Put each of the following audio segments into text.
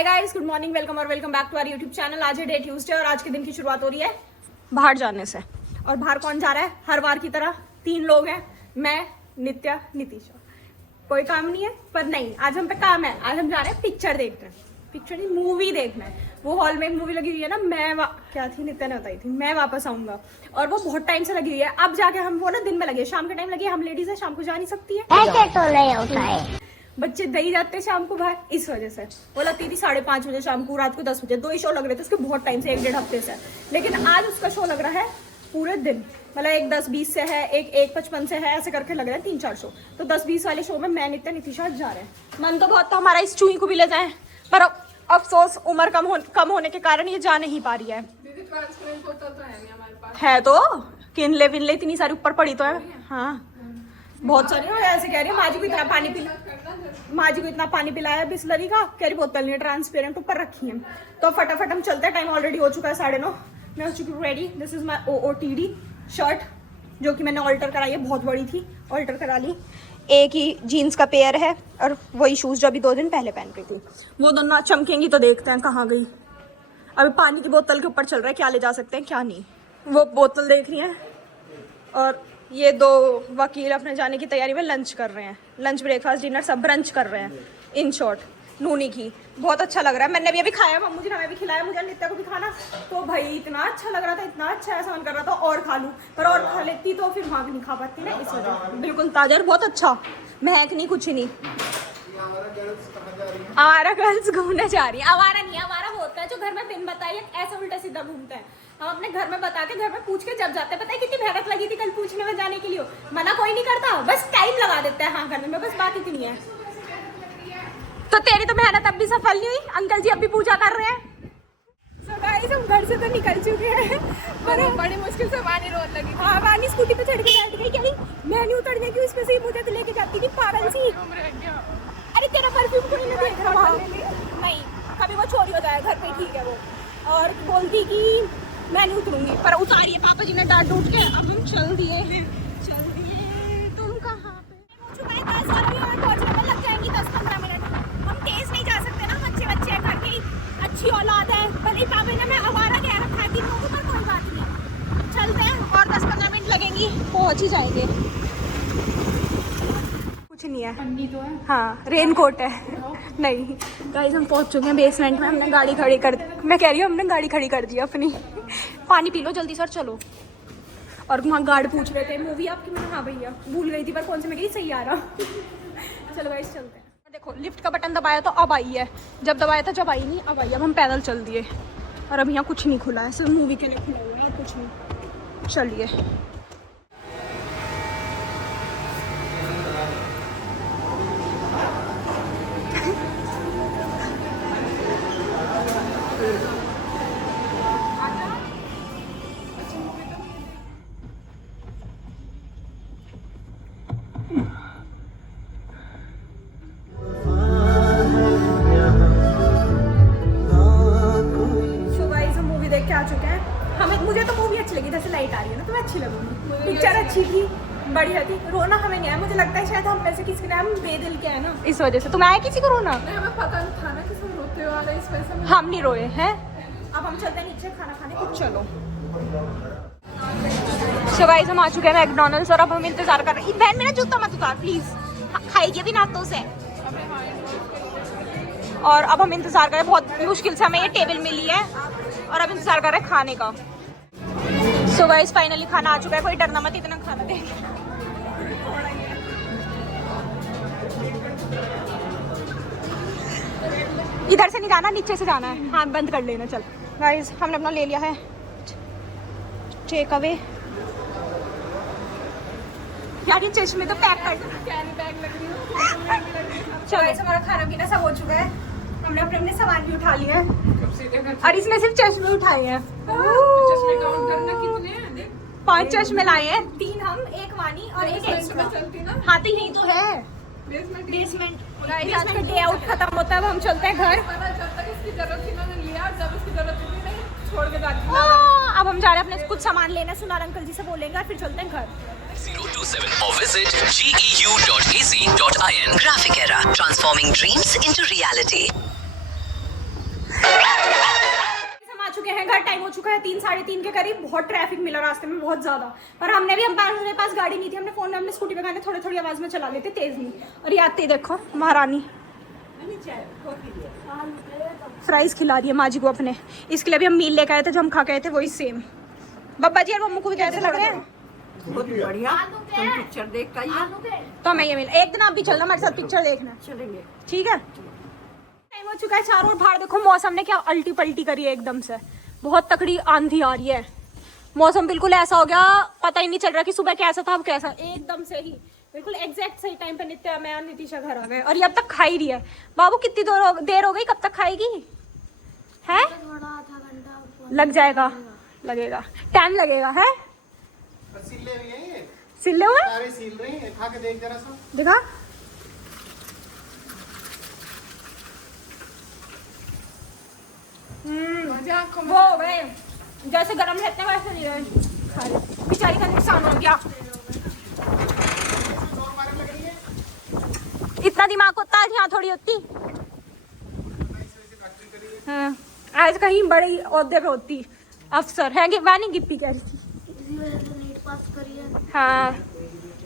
हाय guys, good morning, welcome और welcome back to our YouTube channel. आज है day Tuesday और आज के दिन की शुरुआत हो रही है बाहर जाने से। और बाहर कौन जा रहा है? हर बार की तरह 3 लोग हैं, मैं, नित्या, नितिशा। कोई काम नहीं है, पर नहीं, आज हम पे काम है। आज हम जा रहे हैं पिक्चर देखने। पिक्चर नहीं, मूवी देखना है। वो हॉल में एक मूवी लगी हुई है ना, क्या थी, नित्या ने बताई थी, मैं वापस आऊंगा। और वो बहुत टाइम से लगी हुई है। अब जाके हम वो ना दिन में लगे, शाम के टाइम लगी है। हम लेडीज है, शाम को जा नहीं सकती है, ऐसे तो नहीं होता है। बच्चे दही जाते हैं शाम को बाहर, इस वजह से। वो लगती थी 5:30 बजे शाम को, रात को 10 बजे। 2 ही शो लग रहे थे उसके बहुत टाइम से, 1-1.5 हफ्ते से। लेकिन आज उसका शो लग रहा है पूरे दिन, मतलब एक 10-20 से है, एक 1:55 से है, ऐसे करके लग रहा है 3-4 शो। तो 10-20 वाले शो में मैं, नित्या, नितिशा जा रहे हैं। मन तो बहुत था हमारा इस चूही को भी ले जाए, पर अफसोस उम्र कम होने के कारण ये जा नहीं पा रही है। दीदी ट्रांसपेरेंट बोतल तो है नहीं हमारे पास। है तो किनले विनले इतनी सारी ऊपर पड़ी तो है। हाँ बहुत सारी। ऐसे कह रही है माँ जी को इतना पानी पिला, माँ जी को इतना पानी पिलाया बिस्लरी का, कह रही बोतल नहीं ट्रांसपेरेंट ऊपर रखी है। तो फटाफट हम चलते हैं, टाइम ऑलरेडी हो चुका है 9:30। मैं हो चुकी हूँ ready. This is my OOTD shirt, जो कि मैंने ऑल्टर कराई है, बहुत बड़ी थी, ऑल्टर करा ली। एक ही जीन्स का पेयर है और वही शूज़ जो अभी 2 दिन पहले पहन रही थी। वो दोनों चमकेंगी तो देखते हैं कहाँ गई। अभी पानी की बोतल के ऊपर चल रहा है, क्या ले जा सकते हैं क्या नहीं। वो बोतल देख रही है और ये 2 वकील अपने जाने की तैयारी में लंच कर रहे हैं। लंच, ब्रेकफास्ट, डिनर सब ब्रंच कर रहे हैं। इन शॉर्ट नूनी की बहुत अच्छा लग रहा है। मैंने भी अभी खाया, मम्मू जी ने हमें भी खिलाया, मुझे नित्या को भी खाना। तो भाई इतना अच्छा लग रहा था, इतना अच्छा, ऐसा मन कर रहा था और खा लूँ, पर और खा लेती तो फिर वहाँ भी नहीं खा पाती ना, इस वजह। बिल्कुल ताजा और बहुत अच्छा, महक नहीं, कुछ नहीं। आवारा गर्ल्स घूमने जा रही है। आवारा नहीं, आवारा होता है जो घर में बिन बताए ऐसे उल्टा सीधा घूमते हैं। हम अपने घर में बता के, घर में पूछ के जब जाते हैं। पता है कितनी मेहनत लगी थी कल पूछने में जाने के लिए। मना कोई नहीं करता, बस टाइम लगा देता है हाँ करने में, बस बात इतनी है। तो तेरी तो मेहनत अब भी सफल नहीं हुई, अंकल जी अब भी पूजा कर रहे हैं। So guys, हम घर से तो निकल चुके हैं, पर बड़ी मुश्किल से वानी रोड लगी। हाँ, वानी स्कूटी पे चढ़ के बैठ गई। कह रही मैं नहीं उतरने की, उसमें से मुझे तो लेके जाती थी पागल सी। अरे तेरा परफ्यूम कोई नहीं देख रहा वहाँ। नहीं, कभी वो चोरी हो जाए घर पे, ठीक है वो। और बोलती कि मैं नहीं उतरूंगी, पर उतारी है पापा जी ने डांट डूट के। अब हम चल दिए। तुम कहाँ पे? हो चुका है 10 और पहुँचने में लग जाएंगी 10-15 मिनट। हम तेज नहीं जा सकते ना, बच्चे घर की अच्छी औलाद है। भले पापा ने मैं आवारा कह रखा है 3 लोगों पर, कोई बात नहीं, चलते हैं और 10-15 मिनट लगेंगी, पहुँच ही जाएंगे। कुछ नहीं है, पन्नी तो है। हाँ रेनकोट है। नहीं गाइस, हम पहुंच चुके हैं बेसमेंट में। हमने गाड़ी खड़ी कर, मैं कह रही हूँ हमने गाड़ी खड़ी कर दी अपनी। पानी पी लो जल्दी सर, चलो। और वहाँ गार्ड पूछ रहे थे मूवी आपकी, मैंने हाँ भैया भूल गई थी, पर कौन से में गई, सही आ रहा। चलो गाइस चलते हैं। देखो लिफ्ट का बटन दबाया तो अब आई है, जब दबाया था जब आई नहीं, अब आई। अब हम पैदल चल दिए और अब यहाँ कुछ नहीं खुला है, सिर्फ मूवी के लिए खुला हुआ है और कुछ नहीं। चलिए आ चुके हैं हमें। मुझे तो मूवी अच्छी लगी, जैसे लाइट आ रही है ना, तुम्हें अच्छी लगी? पिक्चर अच्छी थी, बढ़िया थी। रोना हमें नहीं आया, मुझे लगता है शायद हम पैसे किसी के नाम बेदिल के है ना, इस वजह से। तुम्हें आया किसी को रोना? नहीं, हमें पता नहीं था ना कि सब रोते वाला, इस वजह से हम नहीं रोए हैं। अब हम चलते हैं नीचे खाना खाने कुछ। चलो सो गाइस, हम आ चुके हैं मैकडॉनल्ड्स और अब हम इंतजार कर रहे हैं। बहन मेरा जूता मत उतार प्लीज, खाएगी भी ना तो से। और अब हम इंतजार कर रहे हैं, बहुत मुश्किल से हमें ये टेबल मिली है और अब इंतजार कर रहे हैं खाने का। सो गाइस फाइनली खाना आ चुका है। कोई डरना मत, इतना खाना देख। इधर से नहीं जाना, नीचे से जाना है। हाँ बंद कर लेना। चल गाइस, हमने अपना ले लिया है टेक अवे। यार ये चश्मे तो पैक कर दो। कैरी बैग लग रही है। चलो गाइस, हमारा खाना पीना सब हो चुका है, हमने अपने अपने सामान भी उठा लिए हैं सीधे घर और इसमें सिर्फ चश्मे उठाए हैं। चश्मे काउंट करना कितने हैं, देख। 5 चश्मे लाए हैं, 3 हम, 1 वानी और 1 एक्स्ट्रा। चलती ना हाँ तो यही तो है बेसमेंट गाइस। आज का डे आउट खत्म होता है, अब हम चलते हैं घर। जब तक इसकी जरूरत थी इन्होंने लिया, जब इसकी जरूरत थी नहीं छोड़ के जाती। अब हम जा रहे हैं अपने कुछ सामान लेना, सुनार अंकल जी से बोलेंगे और फिर चलते हैं घर। 027 or visit GEU.ac.in. Graphic Era, transforming dreams into reality. चुका है 3 साढ़े 3 के करीब। बहुत ट्रैफिक मिला रास्ते में, बहुत ज्यादा। पर हमने भी, हमारे पास गाड़ी नहीं थी, हमने फोन में अपने स्कूटी पे गाने थोड़ी थोड़ी आवाज में चला लेते, तेज नहीं। और ये आते ही देखो महारानी फ्राइज खिला रही है माँ जी को अपने। इसके लिए भी हम मील लेके आए थे, जो हम खा के आए थे वही सेम। बब्बा जी और मम्मू को भी कैसे लग रहे हैं? बहुत बढ़िया। तुम पिक्चर देख कर आइए। तो हमें ये मिला। एक दिन आप भी चलना हमारे साथ पिक्चर देखना। चलेंगे। ठीक है। टाइम हो चुका है 4 और बाहर देखो मौसम ने क्या अल्टी पल्टी करी है एकदम से। बहुत तकड़ी आंधी आ रही है। मौसम बिल्कुल ऐसा हो गया, पता ही नहीं चल रहा कि सुबह कैसा था अब कैसा। एकदम से ही बिल्कुल एग्जैक्ट सही टाइम पे नित्या मैं और नितिशा घर आ गए। और ये अब तक खा ही रही है। बाबू कितनी देर हो गई, कब तक खाएगी? है लग जाएगा, लगेगा, टाइम लगेगा। है सिले हुए हैं ये, सिले हुए सारे सील रहे हैं। खा के देख जरा सा। दिखा। वो हो गए जैसे गरम रहते हैं वैसे नहीं रहे। बेचारी का नुकसान हो गया। इतना दिमाग होता है यहाँ थोड़ी होती। हाँ, आज कहीं बड़ी ओहदे पे होती अफसर है। वानी गिप्पी कह रही थी। हाँ,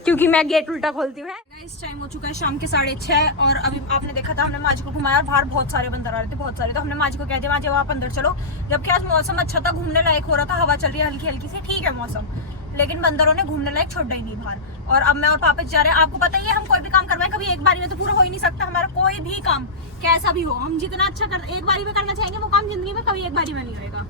क्योंकि मैं गेट उल्टा खोलती हूँ। इस टाइम हो चुका है शाम के 6:30 और अभी आपने देखा था हमने माँ जी को घुमाया और बाहर बहुत सारे बंदर आ रहे थे, बहुत सारे। तो हमने माँ जी को कह दिया माँ जी आप अंदर चलो, जबकि आज मौसम अच्छा था, घूमने लायक हो रहा था, हवा चल रही है हल्की हल्की सी, ठीक है मौसम। लेकिन बंदरों ने घूमने लायक छोड़ा ही नहीं बाहर। और अब मैं और पापा जा रहे हैं। आपको पता ही है हम कोई भी काम करवाएं कभी एक बारी में तो पूरा हो ही नहीं सकता। हमारा कोई भी काम कैसा भी हो, हम जितना अच्छा एक बारी में करना चाहेंगे वो काम जिंदगी में कभी एक बारी में नहीं होगा।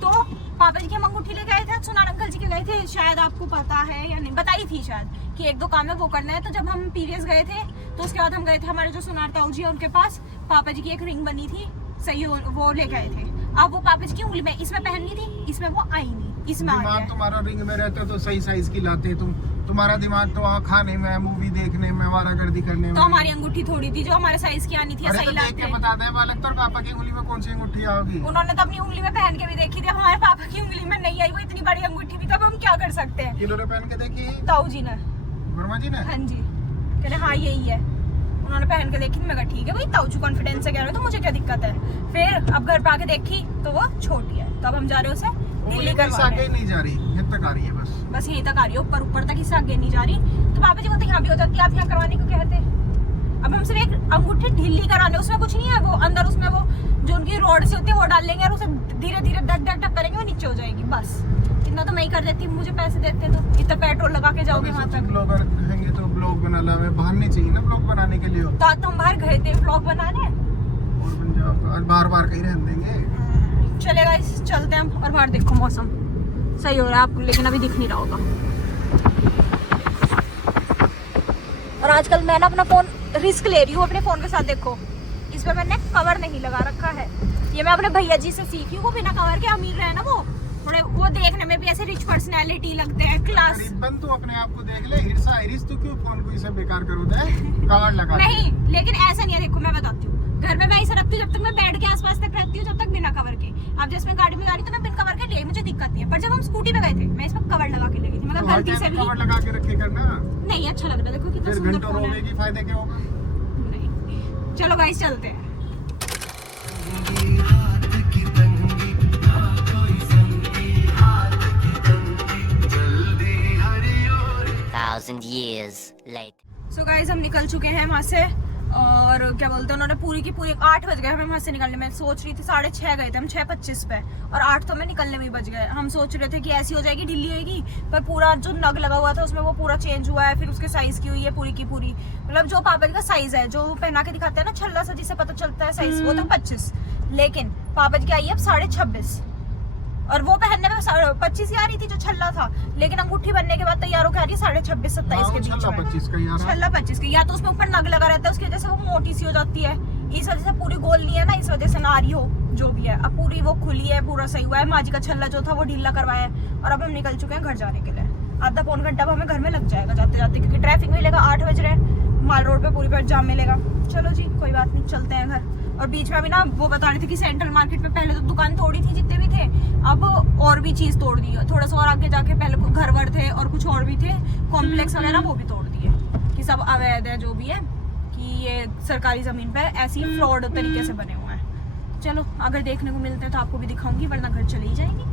तो पापा जी की हम अंगूठी लेके आए थे, सुनार अंकल जी के गए थे, शायद आपको पता है या नहीं, बताई थी शायद कि 1-2 काम है वो करना है। तो जब हम पीरियड्स गए थे तो उसके बाद हम गए थे हमारे जो सुनार ताऊ जी है उनके पास। पापा जी की एक रिंग बनी थी सही, वो लेके आए थे। अब वो पापा जी की उंगली में इसमें पहननी थी, इसमें वो आई नहीं, इसमें आ गया। दिमाग तुम्हारा रिंग में रहता तो सही साइज की लाते तुम। तुम्हारा दिमाग तो वहाँ खाने में, मूवी देखने में, वारागर्दी करने में। तो हमारी अंगूठी थोड़ी थी जो हमारे साइज की आनी थी, अरे सही तो देख के लाते। बता दे बालक, तो पापा की उंगली में कौन सी अंगूठी आओगी? उन्होंने तो अपनी उंगली में पहन के भी देखी थी, हमारे पापा की उंगली में नहीं आई। वो इतनी बड़ी अंगूठी भी, तब हम क्या कर सकते हैं? किन्होंने पहन के देखी? ताऊ जी ने। वर्मा जी ने? हाँ जी, कह रहे हाँ यही है। उन्होंने पहन के देखी, मैं कहा ठीक है भाई, ताऊ जी कॉन्फिडेंस से कह रहे हो तो मुझे क्या दिक्कत है। फिर अब घर पे आके देखी तो वो छोटी है, तो अब हम जा रहे हैं उसे दिल्ली करवाने। नहीं जा रही, यहाँ तक आ रही है बस यहीं तक आ रही है, ऊपर तक इससे आगे नहीं जा रही। तो पापा जी बोलते यहाँ भी हो जाती है, आप यहाँ करवाने को कहते। अब हम सिर्फ एक अंगूठी ढीली कराने, उसमें कुछ नहीं है, वो अंदर उसमें वो जो उनकी रोड से होती है वो डाल लेंगे और उसे धीरे धीरे डक करेंगे, वो नीचे हो जाएगी बस। इतना तो मैं ही कर देती, मुझे पैसे देते तो इतना पेट्रोल लगा के जाओगे वहाँ तक। ब्लॉगर कहेंगे तो ब्लॉग बना ला, बाहर नहीं चाहिए ना ब्लॉग बनाने के लिए। तो आज तो हम बाहर गए थे ब्लॉग बनाने, और बन जाओ, आज बार कहीं रहने देंगे। चलेगा चलते हैं और बाहर देखो मौसम सही हो रहा है आपको, लेकिन अभी दिख नहीं रहा होगा। और आजकल मैं ना अपना फोन रिस्क ले रही हूँ अपने फोन के साथ। देखो इस पर मैंने कवर नहीं लगा रखा है, ये मैं अपने भैया जी से सीखी हूँ। वो बिना कवर के अमीर रहे ना, वो थोड़े वो देखने में भी ऐसे रिच पर्सनैलिटी लगते हैं, क्लास। रिबन तो अपने आप को देख ले, हिरसा हिरिस तो क्यों फोन को इसे बेकार करो दे, कवर लगा नहीं लेकिन ऐसा नहीं है। देखो मैं बताती हूँ, घर में मैं ऐसा रखती हूँ जब तक मैं बेड के आसपास तक रहती हूँ, जब तक बिना कवर के। अब जैसे मैं गाड़ी में जा रही तो मैं बिना कवर के ले, मुझे दिक्कत नहीं है। पर जब हम स्कूटी पे गए थे मैं इसमें कवर लगा के ले गई थी, मगर गलती से भी कवर लगा के रखे करना। नहीं अच्छा लग रहा है। देखो कितना फिर सुंदर घंटों फोन है। रोवेगी, फायदा क्या होगा? नहीं चलो गाइस चलते हैं। Thousand years later. So guys हम निकल चुके हैं वहाँ से, और क्या बोलते हैं उन्होंने पूरी की पूरी 8 बज गए हमें वहाँ से निकलने में। सोच रही थी 6:30 गए थे हम, 6:25 पे, और 8 तो हमें निकलने में ही बज गए। हम सोच रहे थे कि ऐसी हो जाएगी, ढीली होगी, पर पूरा जो नग लगा हुआ था उसमें वो पूरा चेंज हुआ है। फिर उसके साइज की हुई है पूरी की पूरी, मतलब जो पापा जी का साइज है, जो पहना के दिखाते हैं ना छल्ला सा जिससे पता चलता है साइज, वो था 25। लेकिन पापा जी की आई है अब 26.5, और वो पहनने में 25 ही आ रही थी जो छल्ला था। लेकिन अंगूठी बनने के बाद तैयार होकर आ रही है 26.5 27 के बीच में। 26 का, या तो उसमें ऊपर नग लगा रहता है, उसकी वजह से वो मोटी सी हो जाती है। इस वजह से पूरी गोल नहीं है ना, इस वजह से ना आ रही हो जो भी है। अब पूरी वो खुली है, पूरा सही हुआ है। माँ जी का छल्ला जो था वो ढीला करवाया है, और अब हम निकल चुके हैं घर जाने के लिए। आधा पौन घंटा अब हमें घर में लग जाएगा जाते जाते, क्योंकि ट्रैफिक मिलेगा। 8 बज रहे हैं, माल रोड पे पूरी जाम मिलेगा। चलो जी कोई बात नहीं, चलते हैं घर। और बीच में अभी ना वो बता रही थी कि सेंट्रल मार्केट में पहले तो दुकान तोड़ी थी जितने भी थे, अब और भी चीज तोड़ दी है। थोड़ा सा और आगे जाके पहले घर वर थे और कुछ और भी थे कॉम्प्लेक्स वगैरह, वो भी तोड़ दिए कि सब अवैध है जो भी है, कि ये सरकारी जमीन पे ऐसी फ्रॉड तरीके से बने हुए हैं। चलो अगर देखने को मिलते हैं तो आपको भी दिखाऊंगी, वरना घर चले ही जाएंगे।